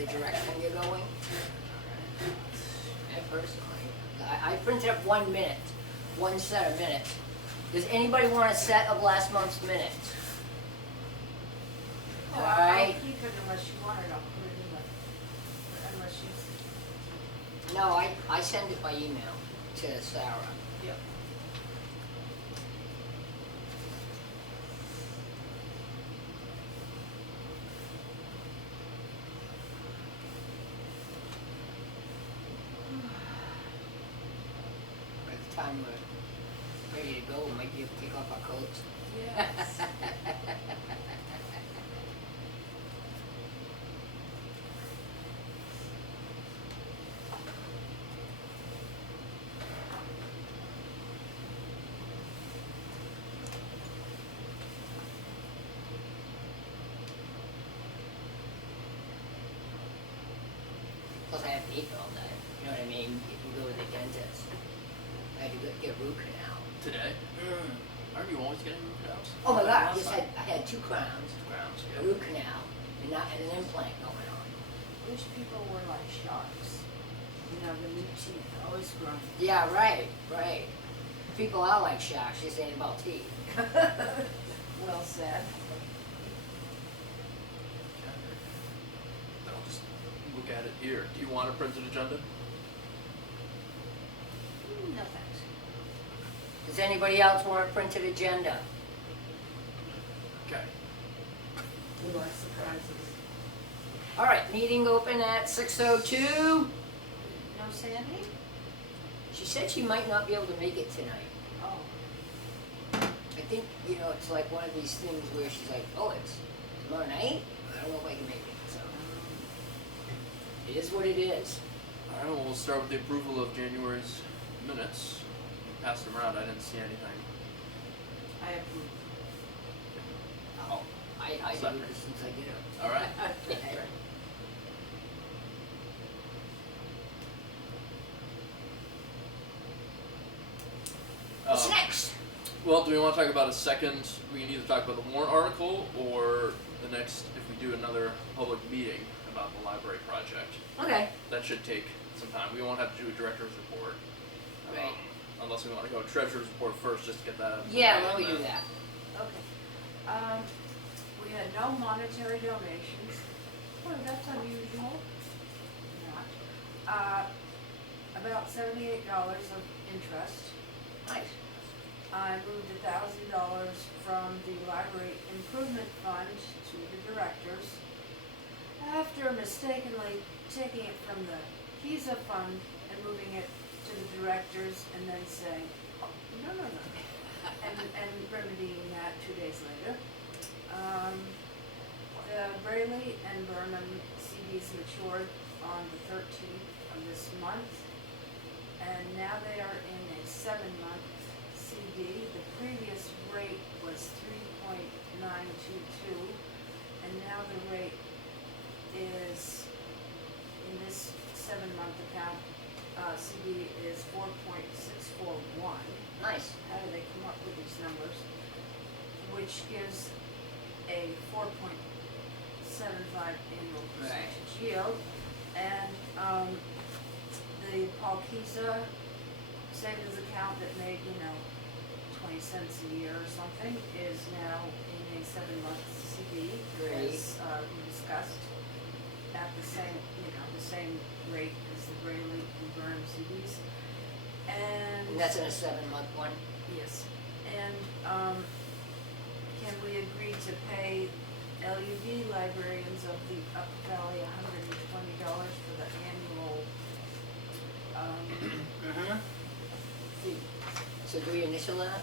the direction you're going. I personally, I printed up 1 minute, one set of minutes. Does anybody want a set of last month's minutes? Well, All right. I'll keep it unless you want it, I'll put it in the, unless you. No, I send it by email to Sarah. Yep. By the time we're ready to go, we might be able to take off our coats. Yes. Plus, I haven't eaten all day. You know what I mean? You can go to the dentist. I had to go get a root canal. Today? Aren't you always getting root canals? Oh my God! I had 2 crowns, Grounds, a yeah. root canal, and an implant going on. Wish people were like sharks. You know, the new teeth always growing. Yeah, right. People are like sharks. Just ain't about teeth. Well said. I'll just look at it here. Do you want a printed agenda? No thanks. Does anybody else want a printed agenda? Okay. We like surprises. All right, meeting open at 6:02. No Sandy? She said she might not be able to make it tonight. Oh. I think, it's like one of these things where she's like, oh, it's tomorrow night? I don't know if I can make it, so. It is what it is. All right, well, we'll start with the approval of January's minutes. Pass them around. I didn't see anything. I approve. Oh, I do Second. this since I get up. All right. Okay. What's next? Well, do we want to talk about a second? We can either talk about the warrant article or the next, if we do another public meeting about the library project. Okay. That should take some time. We won't have to do a director's report. Right. Unless we want to go treasurer's report first, just to get that out of the Yeah, way, why don't we and do then- that? Okay. We had no monetary donations. Oh, that's unusual. Not. About $78 of interest. Nice. I moved $1,000 from the library improvement fund to the directors after mistakenly taking it from the HESA fund and moving it to the directors and then saying, oh, no, and remedying that 2 days later. The Brayley and Burnham CDs matured on the 13th of this month, and now they are in a 7-month CD. The previous rate was 3.922, and now the rate is, in this 7-month account, CD is 4.641. Nice. How do they come up with these numbers? Which gives a 4.75 annual percentage yield. And the Paul Kisa savings account that made, 20 cents a year or something is now in a 7-month CD, Great. as we discussed, at the same, the same rate as the Brayley and Burnham CDs. And And that's in a 7-month one? yes, and can we agree to pay LUV librarians of the Upper Valley $120 for the annual Mm-hmm. fee? So do we initial that?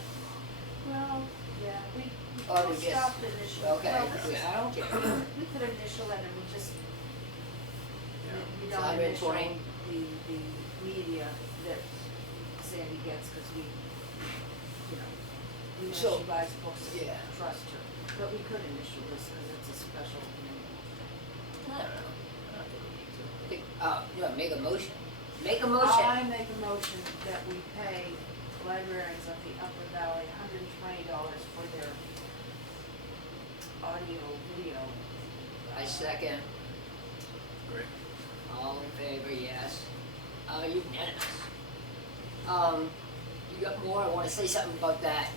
Well, yeah, we Or we just- stopped initially. Okay, Well, this is- I don't care. we could initial it and we just, we So don't 120? initial the media that Sandy gets, because we know So- she buys books and yeah. trust her. But we could initial this because it's a special thing. I don't know. I don't think we need to. Make a motion. Make a motion. I make a motion that we pay librarians of the Upper Valley $120 for their audio, video. I second. Great. All in favor, yes. Unanimous. You got more? I wanna say something about that.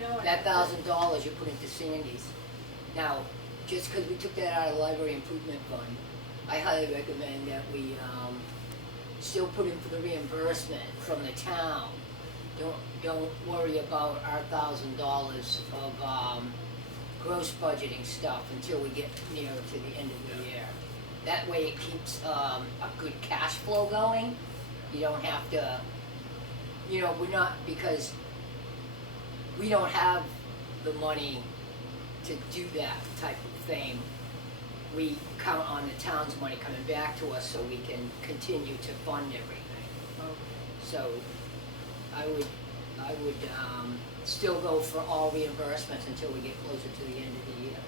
No, I- That $1,000 you put into Sandy's. Now, just because we took that out of the library improvement fund, I highly recommend that we, still put in for the reimbursement from the town. Don't worry about our $1,000 of, gross budgeting stuff until we get nearer to the end of the year. That way it keeps, a good cash flow going. You don't have to, we're not, because we don't have the money to do that type of thing. We count on the town's money coming back to us so we can continue to fund everything. So I would still go for all reimbursements until we get closer to the end of the year.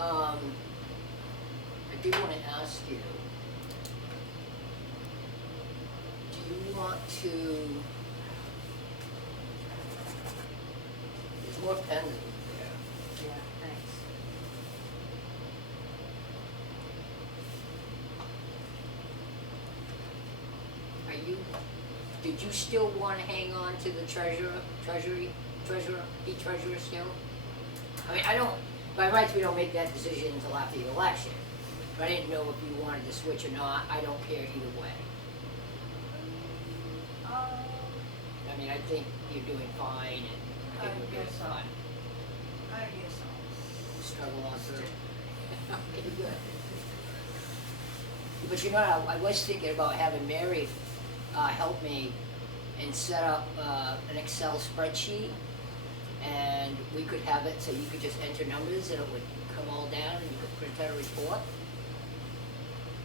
I do want to ask you, do you want to, there's more pens there. Yeah, thanks. Did you still want to hang on to the treasurer still? I mean, I don't, by rights, we don't make that decision until after the election. But I didn't know if you wanted to switch or not. I don't care either way. I mean, I think you're doing fine, and I think we're doing guess so. fine. I guess so. Struggle on through. Okay, good. But I was thinking about having Mary help me and set up an Excel spreadsheet, and we could have it so you could just enter numbers and it would come all down and you could print out a report.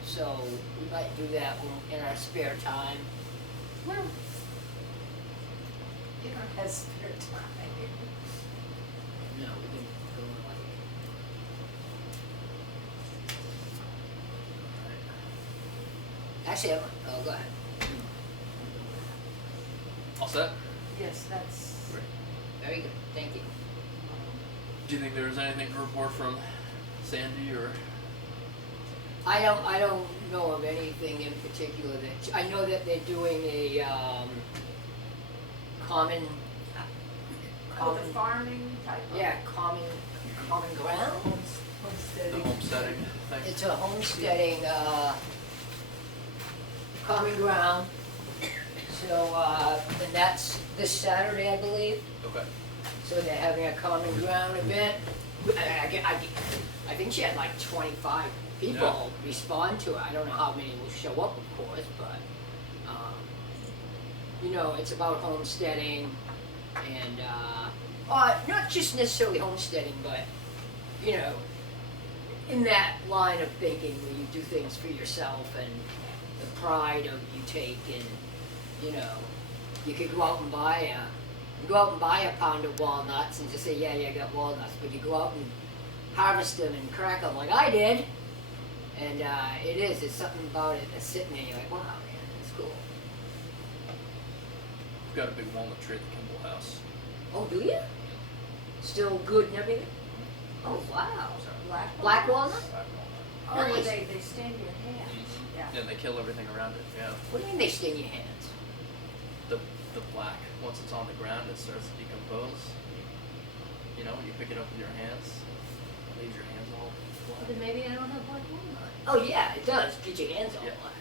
So we might do that in our spare time. Well, you don't have spare time. No, we can go like. Actually, oh, go ahead. All set? Yes, that's. Great. Very good, thank you. Do you think there was anything to report from Sandy or? I don't know of anything in particular that, I know that they're doing a, common, Oh, the farming type of. yeah, common ground? The homesteading thing? It's a homesteading, common ground. So, and that's this Saturday, I believe. Okay. So they're having a common ground event. I think she had like 25 people respond to it. I don't know how many will show up, of course, but, it's about homesteading and, not just necessarily homesteading, but, in that line of thinking where you do things for yourself and the pride of you take and, you could go out and buy a pound of walnuts and just say, yeah, I got walnuts, but you go out and harvest them and crack them like I did, and there's something about it that's sitting there, you're like, wow, man, that's cool. We've got a big walnut tree at the Kimball house. Oh, do you? Still good and everything? Oh, wow. Black walnut? Black Oh, Nice. where they stain your hands. walnut. Yeah. And they kill everything around it, yeah. What do you mean they sting your hands? The black, once it's on the ground, it starts to decompose. You pick it up with your hands, it leaves your hands all black. Then maybe I don't have black walnut. Oh, yeah, it does. Get your hands all Yeah. black.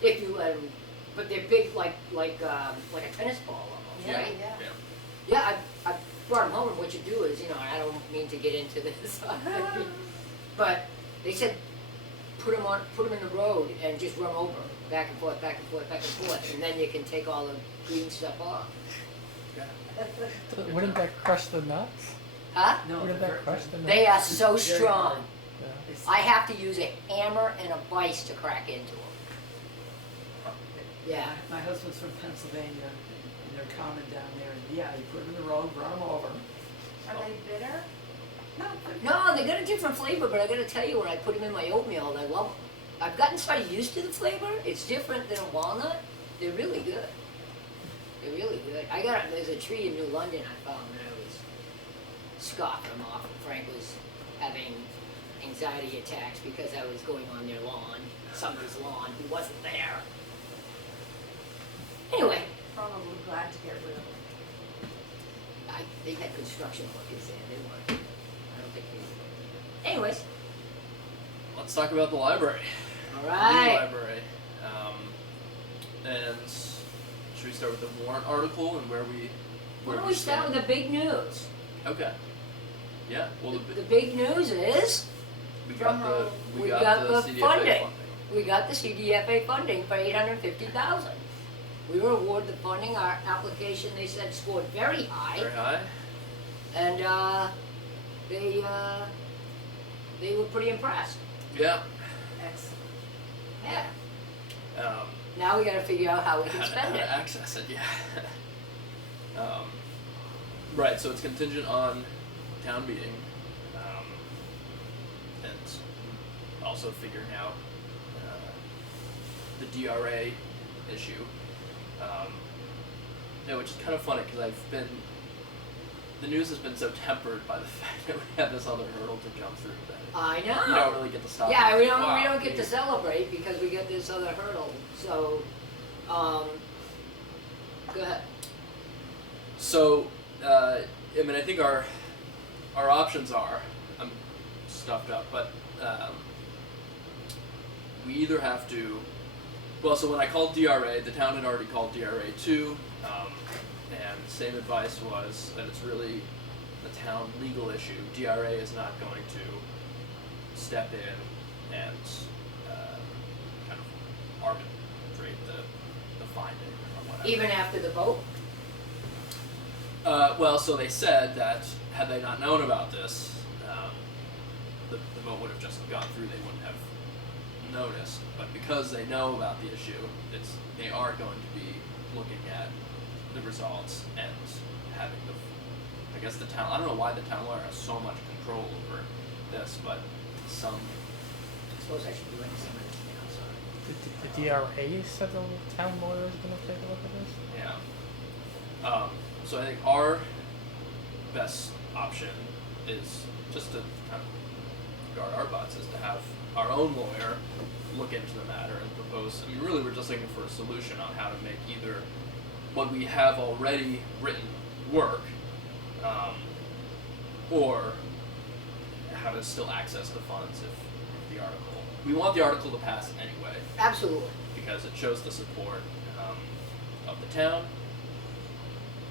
Yeah. If you let them, but they're big like a tennis ball almost, Yeah, right? yeah. Yeah. Yeah, I brought them home, and what you do is, I don't mean to get into this, but they said put them in the road and just run over, back and forth, back and forth, back and forth, and then you can take all the green stuff off. Wouldn't that crush the nuts? Huh? No, Wouldn't that crush the nuts? They are so Very strong. hard. Yeah. It's- I have to use a hammer and a vise to crack into them. Yeah. My husband's from Pennsylvania, and they're common down there, and yeah, you put them in the road, run them over. Are they bitter? No, they got a different flavor, but I gotta tell you, when I put them in my oatmeal, I love them. I've gotten sort of used to the flavor. It's different than a walnut, They're really good. They're really good. There's a tree in New London I found that I was scoffing them off. Frank was having anxiety attacks because I was going on their lawn, somebody's lawn, who wasn't there. Anyway, Probably glad to get rid of them. they had construction workers there. They weren't. I don't think they. Anyways, Let's talk about the library. all The right. library. And should we start with the warrant article and where we Why don't we start stand? with the big news? Okay. Yeah. Well, The big news is we got drum roll. the we got the CDFA funding. We got the CDFA funding for $850,000. We were awarded the funding. Our application, they said, scored very high, Very high. and they were pretty impressed. Yeah. Excellent. Yeah. Um, Now we got to figure out how we can how spend to it. access it. Yeah. Right. So it's contingent on town meeting, and also figuring out the DRA issue. Yeah, which is kind of funny because the news has been so tempered by the fact that we have this other hurdle to jump through that I know. you don't really get to stop. Yeah, and we think, don't wow, we don't get to we- celebrate because we get this other hurdle. So, go ahead. So, I mean, I think our options are, I'm stuffed up, but we either have to, well, so when I called DRA, the town had already called DRA too, and same advice was that it's really a town legal issue. DRA is not going to step in and kind of arbitrate the finding or whatever. Even after the vote. Well, so they said that had they not known about this, the vote would have just gone through. They wouldn't have noticed. But because they know about the issue, they are going to be looking at the results and having I guess the town. I don't know why the town lawyer has so much control over this, but some. I suppose I should be writing some of this down. Sorry. The DRA said the town lawyer is going to take a look at this? Yeah. So I think our best option is just to kind of guard our butts, is to have our own lawyer look into the matter and propose. I mean, really, we're just looking for a solution on how to make either what we have already written work, or how to still access the funds if the article. We want the article to pass anyway Absolutely. because it shows the support of the town.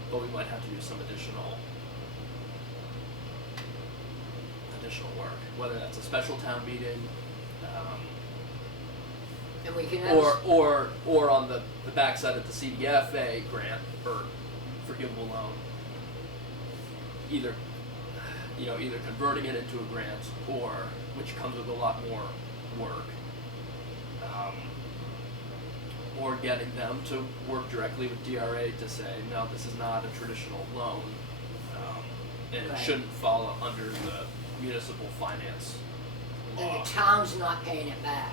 But we might have to do some additional work, whether that's a special town meeting, And we can have or on the backside of the CDFA grant or forgivable loan, either converting it into a grant, or which comes with a lot more work, or getting them to work directly with DRA to say, no, this is not a traditional loan, and Right. it shouldn't fall under the municipal finance and law. the town's not paying it back.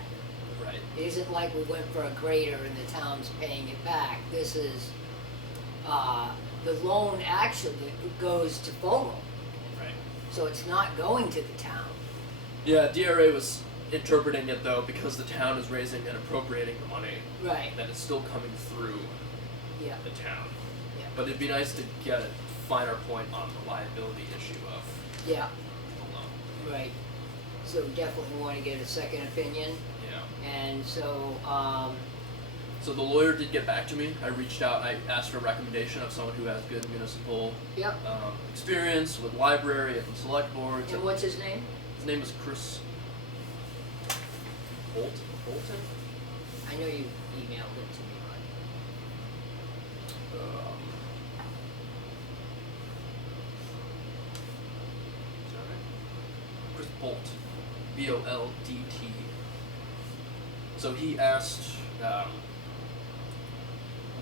Right. It isn't like we went for a grader and the town's paying it back. This is the loan actually goes to Vogel, Right. so it's not going to the town. Yeah, DRA was interpreting it though, because the town is raising and appropriating the money, Right. that it's still coming through Yeah. the town. Yeah. But it'd be nice to get a finer point on the liability issue of Yeah. the loan. Right. So we definitely want to get a second opinion, Yeah. and so So the lawyer did get back to me. I reached out. I asked for a recommendation of someone who has good municipal yep. experience with library and select boards. And what's his name? His name is Chris Bolton. I know you emailed it to me, Is that right? Chris Bolt, Boldt. So he asked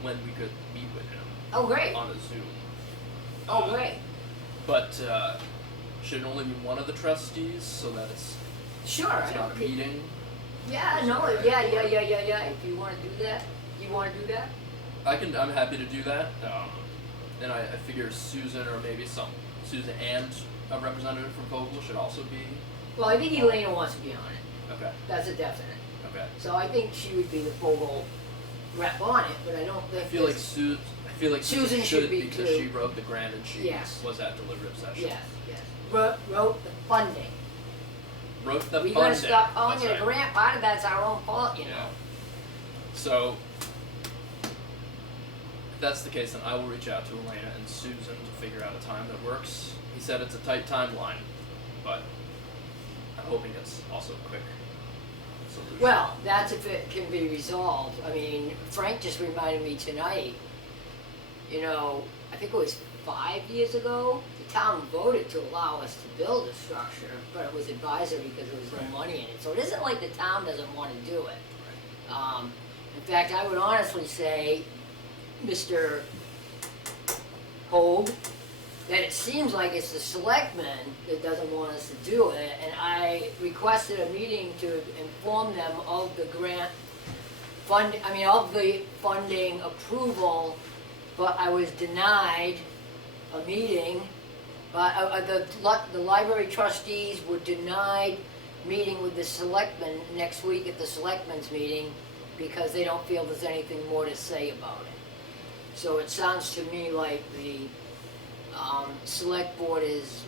when we could meet with him but oh great. on a Zoom. Oh great. But should it only be one of the trustees so that it's Sure. I not a don't- meeting? Yeah. No. Right. Yeah. If you want to do that. You wanna do that? I'm happy to do that. And I figure Susan or maybe Susan and a representative from Vogel should also be. Well, I think Elena wants to be on it. Okay. That's a definite. Okay. So I think she would be the Vogel rep on it, but I don't think. I feel like Susan should be because too. she wrote the grant and she Yes. was at deliberative session. Yes, yes. Wrote the funding. Wrote the We funding. gotta stop calling That's it a right. grant. Part of that's our own fault, you know. Yeah. So, if that's the case, then I will reach out to Elena and Susan to figure out a time that works. He said it's a tight timeline, but I'm hoping it's also a quick solution. Well, that's if it can be resolved. I mean, Frank just reminded me tonight, you know, I think it was 5 years ago, the town voted to allow us to build a structure, but it was advisory because there was no Right. money in it. So it isn't like the town doesn't want to do it. In fact, I would honestly say, Mr. Hogue, that it seems like it's the selectmen that doesn't want us to do it, and I requested a meeting to inform them of the grant of the funding approval, but I was denied a meeting. But the library trustees were denied meeting with the selectmen next week at the selectmen's meeting because they don't feel there's anything more to say about it. So it sounds to me like the select board is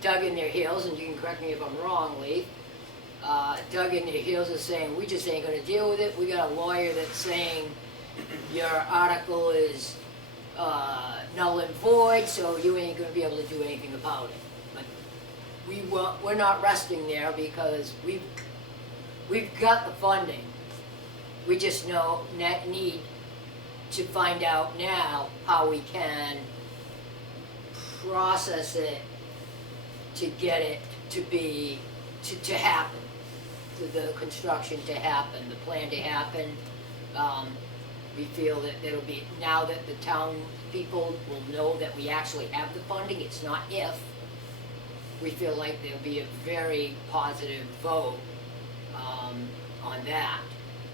dug in their heels, and you can correct me if I'm wrong, Lee, dug in their heels and saying, we just ain't gonna deal with it. We got a lawyer that's saying your article is null and void, so you ain't gonna be able to do anything about it. But we're not resting there because we've got the funding. We just need to find out now how we can process it to get it to happen, the construction to happen, the plan to happen. We feel that it'll be, now that the town people will know that we actually have the funding, it's not if, we feel like there'll be a very positive vote on that.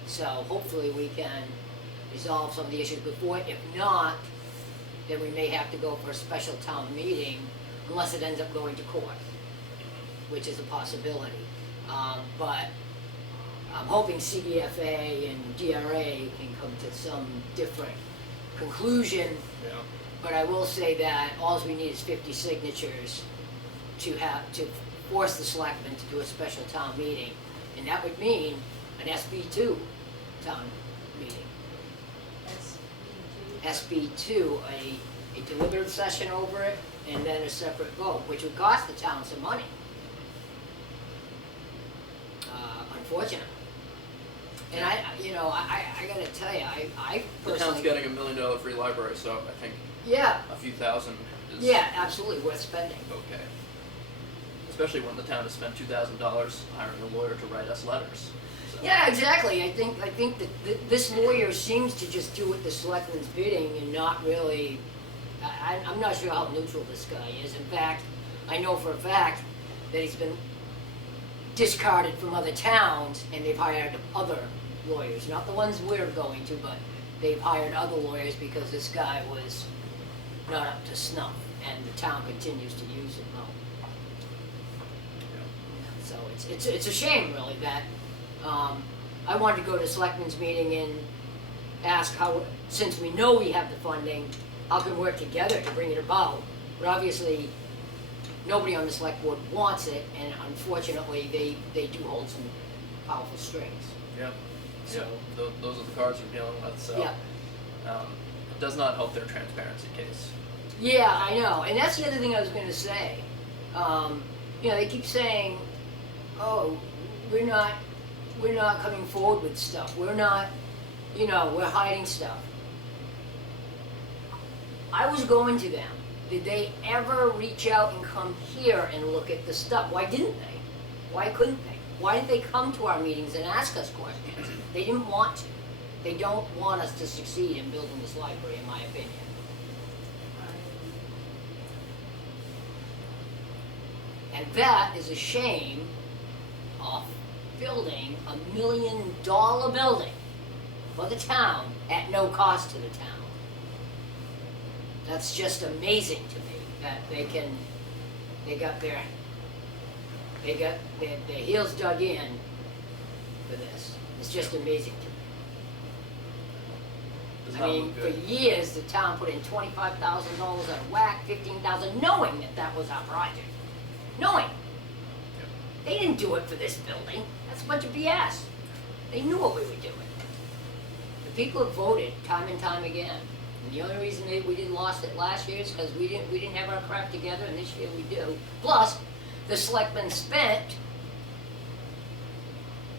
So hopefully we can resolve some of the issues before. If not, then we may have to go for a special town meeting unless it ends up going to court, which is a possibility. But I'm hoping CDFA and DRA can come to some different conclusion. Yeah. But I will say that all we need is 50 signatures to force the selectmen to do a special town meeting. And that would mean an SB2 town meeting. SB2, a deliberative session over it, and then a separate vote, which would cost the town some money. Unfortunately. And I gotta tell you, I The personally. town's getting $1 million free library, so I think Yeah, a few thousand is yeah, absolutely worth spending. okay. Especially when the town has spent $2,000 hiring a lawyer to write us letters. So. Yeah, exactly. I think that this lawyer seems to just do what the selectmen's bidding and not really. I'm not sure how neutral this guy is. In fact, I know for a fact that he's been discarded from other towns, and they've hired other lawyers, not the ones we're going to, but they've hired other lawyers because this guy was not up to snuff, and the town continues to use him. So it's a shame, really, that I wanted to go to the selectmen's meeting and ask how, since we know we have the funding, how can we work together to bring it about? But obviously, nobody on the select board wants it, and unfortunately, they do hold some powerful strings. Yeah. So, Yeah. Those are the cards we're dealing with. So. yeah. It does not help their transparency case. Yeah, I know, and that's the other thing I was going to say. They keep saying, "Oh, we're not coming forward with stuff. We're not, we're hiding stuff." I was going to them. Did they ever reach out and come here and look at the stuff? Why didn't they? Why couldn't they? Why didn't they come to our meetings and ask us questions? They didn't want to. They don't want us to succeed in building this library, in my opinion. And that is a shame of building $1 million building for the town at no cost to the town. That's just amazing to me, that they got their heels dug in for this. It's just amazing to me. Does I not mean, look for good. years, the town put in $25,000 out of whack, $15,000, knowing that was our project. Knowing. They didn't do it for this building. That's a bunch of BS. They knew what we were doing. The people have voted time and time again. And the only reason we didn't lost it last year is because we didn't have our crap together, and this year we do. Plus, the selectmen spent,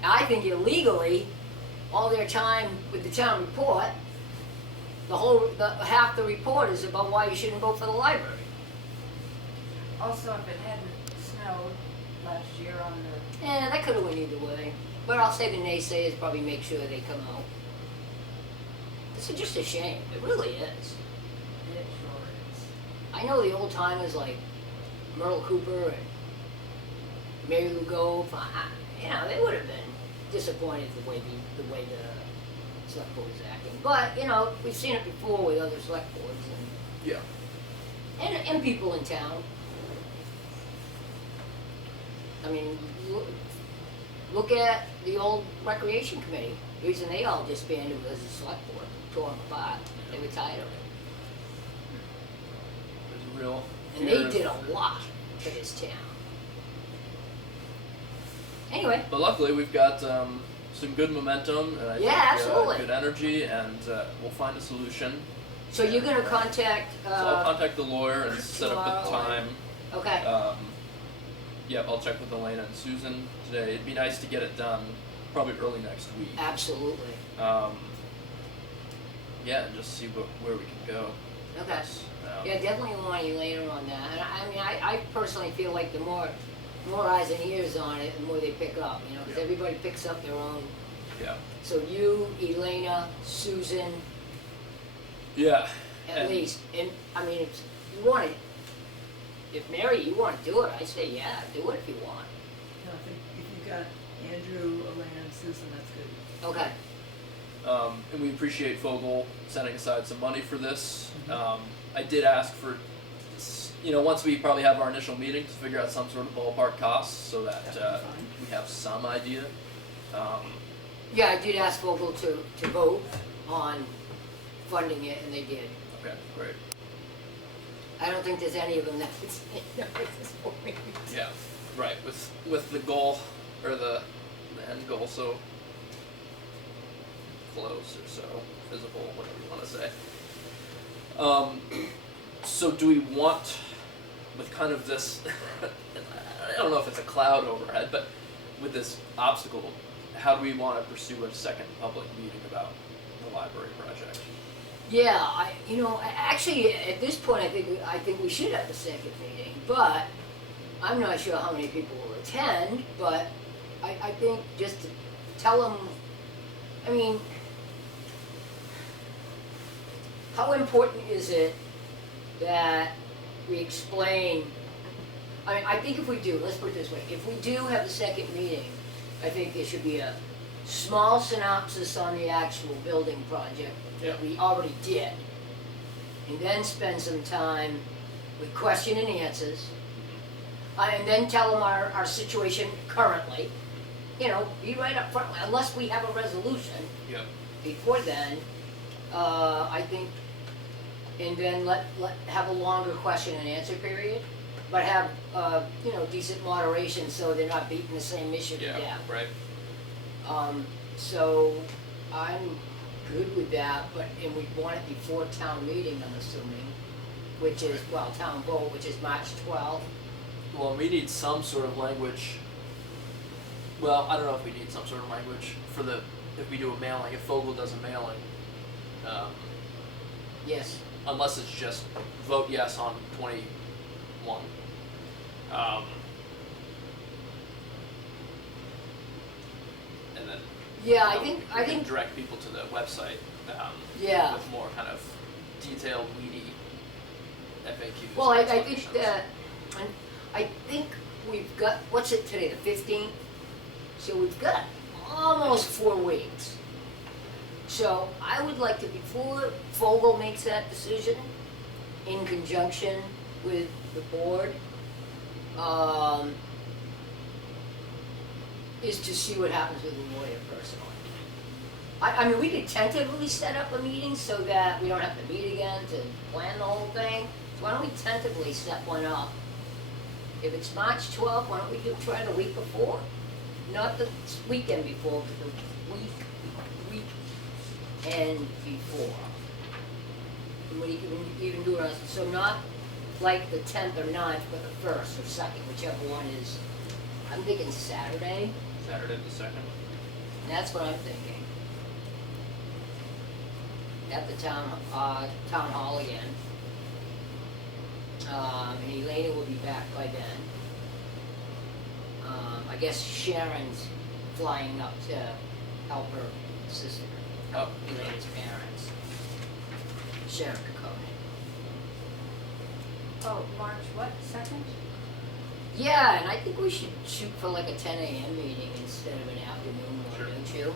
I think illegally, all their time with the town report. Half the report is about why you shouldn't vote for the library. Also, if it hadn't snowed last year on the, Yeah, that could have went either way. But I'll say the naysayers probably make sure they come out. This is just a shame. It really is. it sure is. I know the old timers like Myrtle Cooper and Mary Lou Gove, you know, they would have been disappointed the way the select board is acting. But, you know, we've seen it before with other select boards Yeah. and people in town. I mean, look at the old recreation committee. The reason they all disbanded was the select board tore them apart. They were tired of it. There's a real. And fear they of- did a lot for this town. Anyway, But luckily, we've got some good momentum, and I Yeah, think absolutely. good energy, and we'll find a solution. so you're gonna contact, So I'll contact the lawyer and set up a tomorrow. time. okay, Yep, I'll check with Elena and Susan today. It'd be nice to get it done probably early next week. absolutely, Yeah, and just see where we can go. okay. Yes, Yeah, definitely want you later on that. And I mean, I personally feel like the more eyes and ears on it, the more they pick up, you know, because Yeah. everybody picks up their own. yeah. So you, Elena, Susan, Yeah. at and- least, and I mean, if you want to, if Mary, you want to do it, I say, yeah, do it if you want. No, I think if you got Andrew, Elena, and Susan, that's good. Okay, And we appreciate Fogel setting aside some money for this. Mhm. I did ask for, once we probably have our initial meeting to figure out some sort of ballpark costs so that That'd be fine. we have some idea. yeah, I did ask Vogel to vote on funding it, and they did. Okay, great. I don't think there's any of them that would say no at this point. Yeah, right. With the goal or the end goal so close or so visible, whatever you want to say. So do we want, with kind of this, I don't know if it's a cloud overhead, but with this obstacle, how do we want to pursue a second public meeting about the library project? Yeah, actually, at this point, I think we should have the second meeting, but I'm not sure how many people will attend, but I think just to tell them, I mean, how important is it that we explain, I mean, I think if we do, let's put it this way, if we do have the second meeting, I think there should be a small synopsis on the actual building project that we already did. And then spend some time with question and answers. And then tell them our situation currently. You know, be right up front, unless we have a resolution Yep. before then, I think, and then have a longer question and answer period, but have, decent moderation so they're not beating the same issue to Yeah, death. right. So I'm good with that, and we'd want it before town meeting, I'm assuming, which is, town vote, which is March 12th. Well, we need some sort of language. Well, I don't know if we need some sort of language for if we do a mailing, if Fogel does a mailing. Yes. Unless it's just vote yes on 21. And then Yeah, we I can think, direct people to the website yeah. with more kind of detailed, weedy FAQs. Well, I think explanations. that, I think we've got, what's it today, the 15th? So we've got almost 4 weeks. So I would like to, before Fogel makes that decision, in conjunction with the board, is to see what happens with the lawyer personally. I mean, we could tentatively set up a meeting so that we don't have to meet again to plan the whole thing. So why don't we tentatively set one up? If it's March 12th, why don't we try the week before? Not the weekend before, but the weekend before. And we can even do it, so not like the 10th or 9th, but the 1st or 2nd, whichever one is. I'm thinking Saturday. Saturday the 2nd. That's what I'm thinking. At the town hall again. And Elena will be back by then. I guess Sharon's flying up to help her sister, help Elena's parents. Sharon Coconin. Oh, March what, 2nd? Yeah, and I think we should shoot for like a 10 a.m. meeting instead of an afternoon one, Sure. don't you?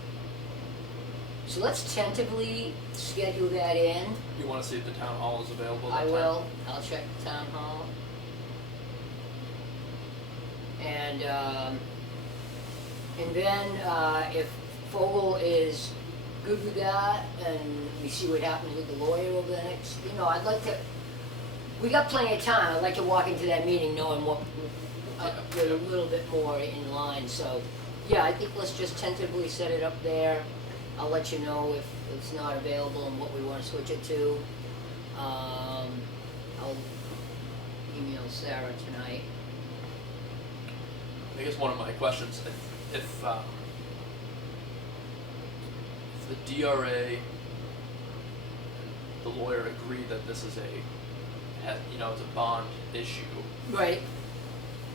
So let's tentatively schedule that in. You want to see if the town hall is available that I time? will. I'll check the town hall. And then if Fogel is good with that, and we see what happens with the lawyer over the next, I'd like to. We got plenty of time. I'd like to walk into that meeting knowing what we're a little bit more in line. So, yeah, I think let's just tentatively set it up there. I'll let you know if it's not available and what we want to switch it to. I'll email Sarah tonight. I guess one of my questions, if the DRA and the lawyer agree that this is it's a bond issue, Right.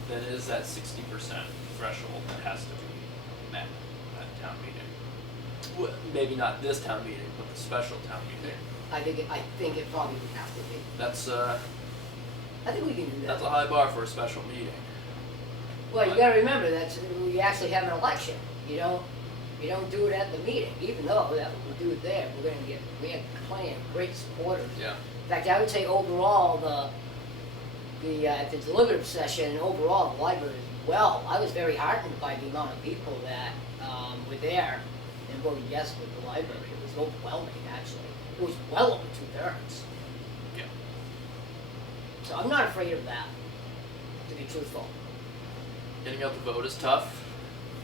then is that 60% threshold that has to be met at town meeting? Well, maybe not this town meeting, but the special town meeting. I think it probably would have to be. That's I think we can do that. that's a high bar for a special meeting. Well, you gotta remember that we actually have an election. You don't do it at the meeting, even though that we'll do it there. We have plenty of great supporters. Yeah. In fact, I would say overall, at the deliberative session, overall, the library is I was very heartened by the amount of people that were there and voted yes with the library. It was overwhelming, actually. It was well over 2/3. Yeah. So I'm not afraid of that, to be truthful. Getting out the vote is tough.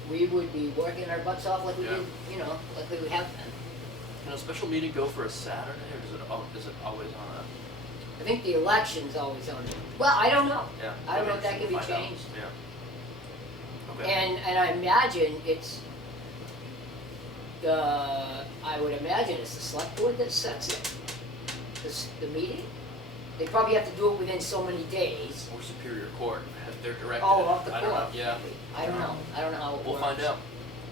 We would be working our butts off like we Yeah. did, like we have been. Can a special meeting go for a Saturday, or is it always on I think the election's always on. Well, I don't know. a? Yeah. I don't know if that maybe can be find out. changed. Yeah. Okay. And I imagine I would imagine it's the select board that sets it, the meeting. They probably have to do it within so many days. Or Superior Court, they're directed. Oh, off the I don't know. court. Yeah. I don't know. I don't know how it We'll works. find out.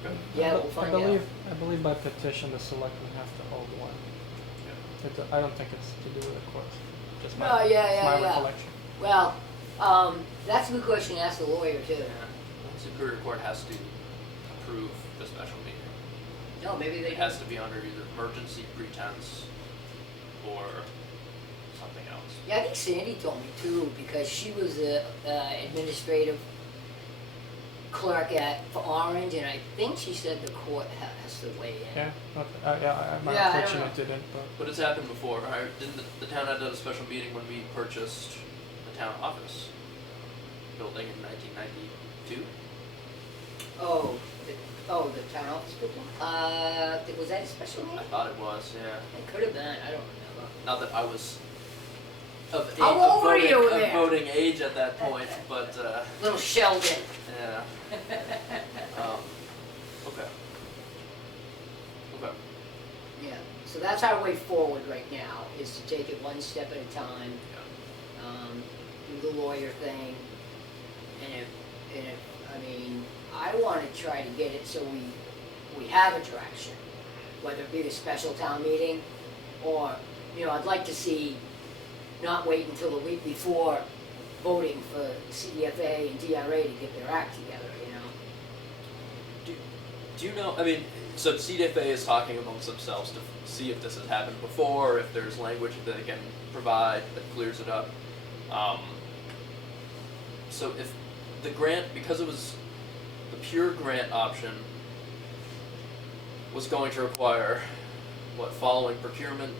Okay. Yeah, we'll find out. I believe by petition the selectmen have to hold one. I don't think it's to do with the courts. Just No, my, yeah, my yeah. recollection. Well, that's a good question to ask the lawyer too. Superior Court has to approve the special meeting. No, maybe they It has to be under either emergency pretense or something else. Yeah, I think Sandy told me too, because she was the administrative clerk for Orange, and I think she said the court has to weigh in. Yeah, okay. My Yeah, I don't recollection know. it didn't, but But it's happened before. Didn't the town had a special meeting when we purchased the town office building in 1992? The town office building? Was that a special I meeting? thought it was, yeah. It could have been, I don't remember. Not that I was of How old were you of there? voting age at that point, but Little Sheldon. yeah. Okay. Okay. Yeah, so that's our way forward right now, is to take it one step at a time, Yeah. do the lawyer thing, and if, I wanna try to get it so we have a direction, whether it be the special town meeting, or, I'd like to see, not wait until the week before voting for CDFA and DRA to get their act together, Do you know? I mean, So CDFA is talking amongst themselves to see if this has happened before, if there's language that they can provide that clears it up. So if the grant, because it was the pure grant option, was going to require following procurement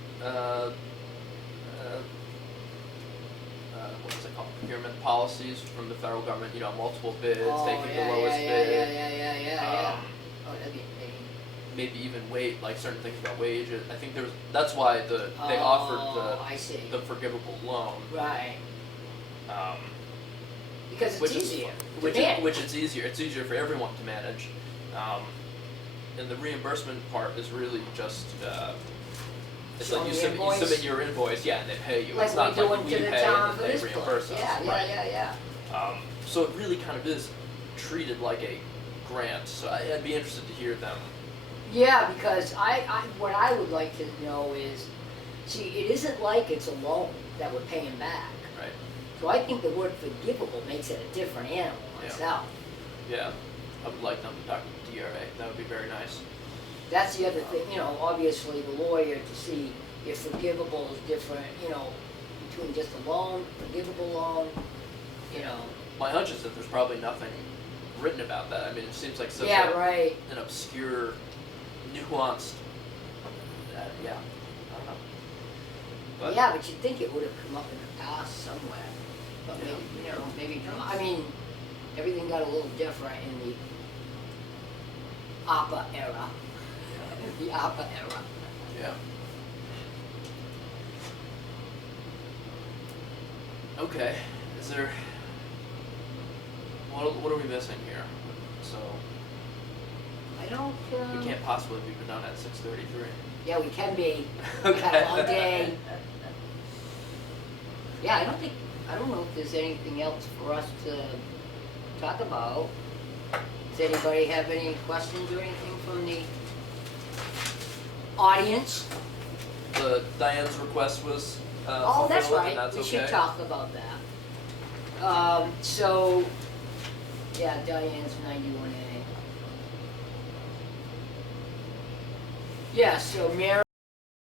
what is it called? Procurement policies from the federal government. You know, multiple bids, taking the lowest bid. Yeah. Oh, that'd be Maybe even like certain things about wages. I think that's why they offered I see. the forgivable loan. Right. Because it's Which easier. it's easier. It's easier for everyone to manage. And the reimbursement part is really just it's like you submit your invoice, yeah, and they pay you. Like it's not we like doing we to the pay town and for then they this reimburse place. us. Yeah. So it really kind of is treated like a grant. So I'd be interested to hear them. Yeah, because what I would like to know is, see, it isn't like it's a loan that we're paying back. Right. So I think the word forgivable makes it a different animal myself. Yeah. I would like them to talk to DRA. That would be very nice. That's the other thing, obviously the lawyer to see if forgivable is different, between just a loan, forgivable loan, My hunch is that there's probably nothing written about that. I mean, it seems like such right. an obscure, nuanced. I don't know. But Yeah, but you'd think it would have come up in the past somewhere. But maybe not. I mean, everything got a little different in the APA era. The APA era. Yeah. Okay. Is there? What are we missing here? So I don't. we can't possibly be done at 6:33. Yeah, we can be. Okay. We had a long day. Yeah, I don't know if there's anything else for us to talk about. Does anybody have any questions or anything from the audience? Diane's request was Oh, that's fulfilled, right. and that's We okay. should talk about that. Yeah, Diane's 91A. Yeah, so Mary.